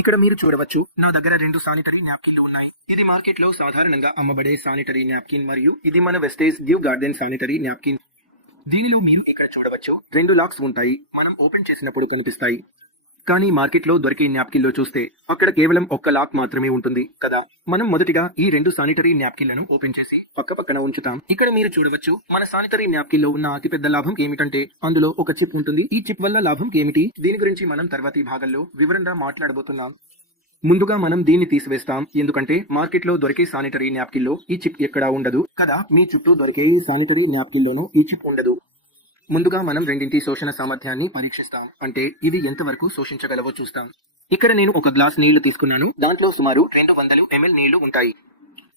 ఇక్కడ మీరు చూడవచ్చు నా దగ్గర 2 సానిటరీ న్యాప్కిన్లు ఉన్నాయి. ఇది మార్కెట్లో సాధారణంగా అమ్మబడే సానిటరీ న్యాప్కిన్ మరియు ఇది మన వెస్టేజ్ డ్యూ గార్డెన్ సానిటరీ న్యాప్కిన్. దీనిలో మీరు ఇక్కడ చూడవచ్చు 2 లాక్స్ ఉంటాయి. మనం ఓపెన్ చేసినప్పుడు కనిపిస్తాయి. కానీ మార్కెట్లో దొరికే న్యాప్కిన్లో చూస్తే అక్కడ కేవలం ఒక్క లాక్ మాత్రమే ఉంటుంది కదా. మనం మొదటిగా ఈ 2 సానిటరీ న్యాప్కిన్లను ఓపెన్ చేసి పక్కపక్కన ఉంచుతాం. ఇక్కడ మీరు చూడవచ్చు మన సానిటరీ న్యాప్కిన్లో ఉన్న అతిపెద్ద లాభం ఏమిటంటే అందులో ఒక చిప్ ఉంటుంది. ఈ చిప్ వల్ల లాభం ఏమిటి, దీని గురించి మనం తర్వాతి భాగంలో వివరంగా మాట్లాడబోతున్నాం. ముందుగా మనం దీన్ని తీసివేస్తాం, ఎందుకంటే మార్కెట్లో దొరికే సానిటరీ న్యాప్కిన్లో ఈ చిప్ ఎక్కడా ఉండదు కదా. మీ చుట్టూ దొరికే ఈ సానిటరీ న్యాప్కిన్లోనూ ఈ చిప్ ఉండదు. ముందుగా మనం రెండింటి శోషణ సామర్థ్యాన్ని పరీక్షిస్తాం, అంటే ఇవి ఎంతవరకు శోషించగలవో చూస్తాం. ఇక్కడ నేను ఒక గ్లాస్ నీళ్లు తీసుకున్నాను. దాంట్లో సుమారు 200 ml నీళ్లు ఉంటాయి.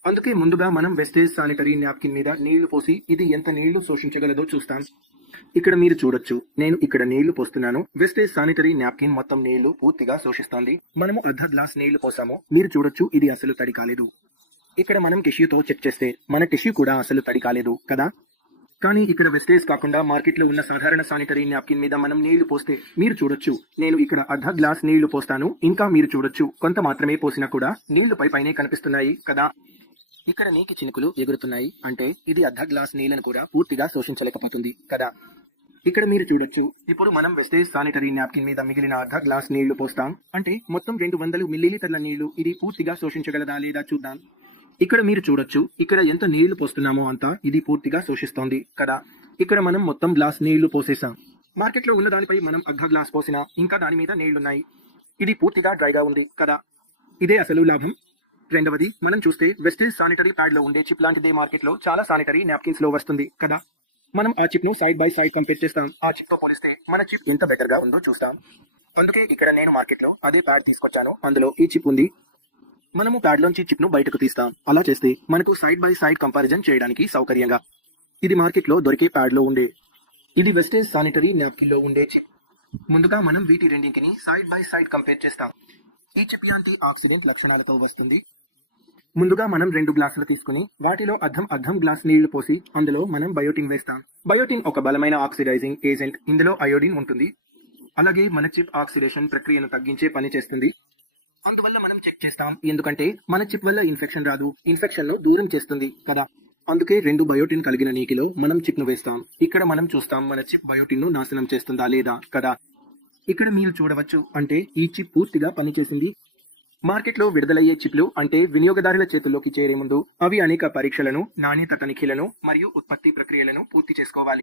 అందుకే ముందుగా మనం వెస్టేజ్ సానిటరీ న్యాప్కిన్ మీద నీళ్లు పోసి ఇది ఎంత నీళ్లు శోషించగలదో చూస్తాం. ఇక్కడ మీరు చూడొచ్చు, నేను ఇక్కడ నీళ్లు పోస్తున్నాను. వెస్టేజ్ సానిటరీ న్యాప్కిన్ మొత్తం నీళ్లు పూర్తిగా శోషిస్తోంది. మనము అర్ధ గ్లాస్ నీళ్లు పోసాము. మీరు చూడొచ్చు, ఇది అసలు తడి కాలేదు. ఇక్కడ మనం టిష్యూతో చెక్ చేస్తే మన టిష్యూ కూడా అసలు తడి కాలేదు కదా. కానీ ఇక్కడ వెస్టేజ్ కాకుండా మార్కెట్లో ఉన్న సాధారణ సానిటరీ న్యాప్కిన్ మీద మనం నీళ్లు పోస్తే మీరు చూడొచ్చు, నేను ఇక్కడ అర్ధ గ్లాస్ నీళ్లు పోస్తాను. ఇంకా మీరు చూడొచ్చు, కొంత మాత్రమే పోసినా కూడా నీళ్లు పైనే కనిపిస్తున్నాయి కదా. ఇక్కడ నీటి చినుకులు ఎగురుతున్నాయి, అంటే ఇది అర్ధ గ్లాస్ నీళ్లను కూడా పూర్తిగా శోషించలేకపోతుంది కదా. ఇక్కడ మీరు చూడొచ్చు, ఇప్పుడు మనం వెస్టేజ్ సానిటరీ న్యాప్కిన్ మీద మిగిలిన అర్ధ గ్లాస్ నీళ్లు పోస్తాం, అంటే మొత్తం 200 మిల్లీలీటర్ల నీళ్లు ఇది పూర్తిగా శోషించగలదా లేదా చూద్దాం. ఇక్కడ మీరు చూడొచ్చు, ఇక్కడ ఎంత నీళ్లు పోస్తున్నామో అంతా ఇది పూర్తిగా శోషిస్తోంది కదా. ఇక్కడ మనం మొత్తం గ్లాస్ నీళ్లు పోసేసాం. మార్కెట్లో ఉన్న దానిపై మనం అర్ధ గ్లాస్ పోసినా ఇంకా దాని మీద నీళ్లున్నాయి. ఇది పూర్తిగా డ్రైగా ఉంది కదా. ఇదే అసలు లాభం. రెండవది, మనం చూస్తే వెస్టేజ్ సానిటరీ ప్యాడ్ లో ఉండే చిప్ లాంటిదే మార్కెట్లో చాలా సానిటరీ నాప్కిన్స్ లో వస్తుంది కదా. మనం ఆ చిప్ ను సైడ్ బై సైడ్ కంపేర్ చేస్తాం. ఆ చిప్ తో పోలిస్తే మన చిప్ ఎంత బెటర్ గా ఉందో చూస్తాం. అందుకే ఇక్కడ నేను మార్కెట్లో అదే ప్యాడ్ తీసుకొచ్చాను. అందులో ఈ చిప్ ఉంది. మనము ప్యాడ్ లోంచి చిప్ ను బయటకు తీస్తాం. అలా చేస్తే మనకు సైడ్ బై సైడ్ కంపారిజన్ చేయడానికి సౌకర్యంగా. ఇది మార్కెట్ లో దొరికే ప్యాడ్ లో ఉండే, ఇది వెస్టేజ్ సానిటరీ న్యాప్కిన్ లో ఉండే చిప్. ముందుగా మనం వీటి రెండింటిని సైడ్ బై సైడ్ కంపేర్ చేస్తాం. ఈ చిప్ యాంటీ ఆక్సిడెంట్ లక్షణాలతో వస్తుంది. ముందుగా మనం 2 గ్లాసులు తీసుకుని వాటిలో అర్ధం గ్లాస్ నీళ్లు పోసి అందులో మనం బయోటిన్ వేస్తాం. బయోటిన్ ఒక బలమైన ఆక్సిడైజింగ్ ఏజెంట్. ఇందులో అయోడిన్ ఉంటుంది. అలాగే మన చిప్ ఆక్సిడేషన్ ప్రక్రియను తగ్గించే పని చేస్తుంది. అందువల్ల మనం చెక్ చేస్తాం, ఎందుకంటే మన చిప్ వల్ల ఇన్ఫెక్షన్ రాదు, ఇన్ఫెక్షన్ ను దూరం చేస్తుంది కదా. అందుకే 2 బయోటిన్ కలిగిన నీటిలో మనం చిప్ ను వేస్తాం. ఇక్కడ మనం చూస్తాం మన చిప్ బయోటిన్ ను నాశనం చేస్తుందా లేదా కదా. ఇక్కడ మీరు చూడవచ్చు, అంటే ఈ చిప్ పూర్తిగా పనిచేసింది. మార్కెట్లో విడుదలయ్యే చిప్లు అంటే వినియోగదారుల చేతుల్లోకి చేరే ముందు అవి అనేక పరీక్షలను, నాణ్యత తనిఖీలను మరియు ఉత్పత్తి ప్రక్రియలను పూర్తి చేసుకోవాలి.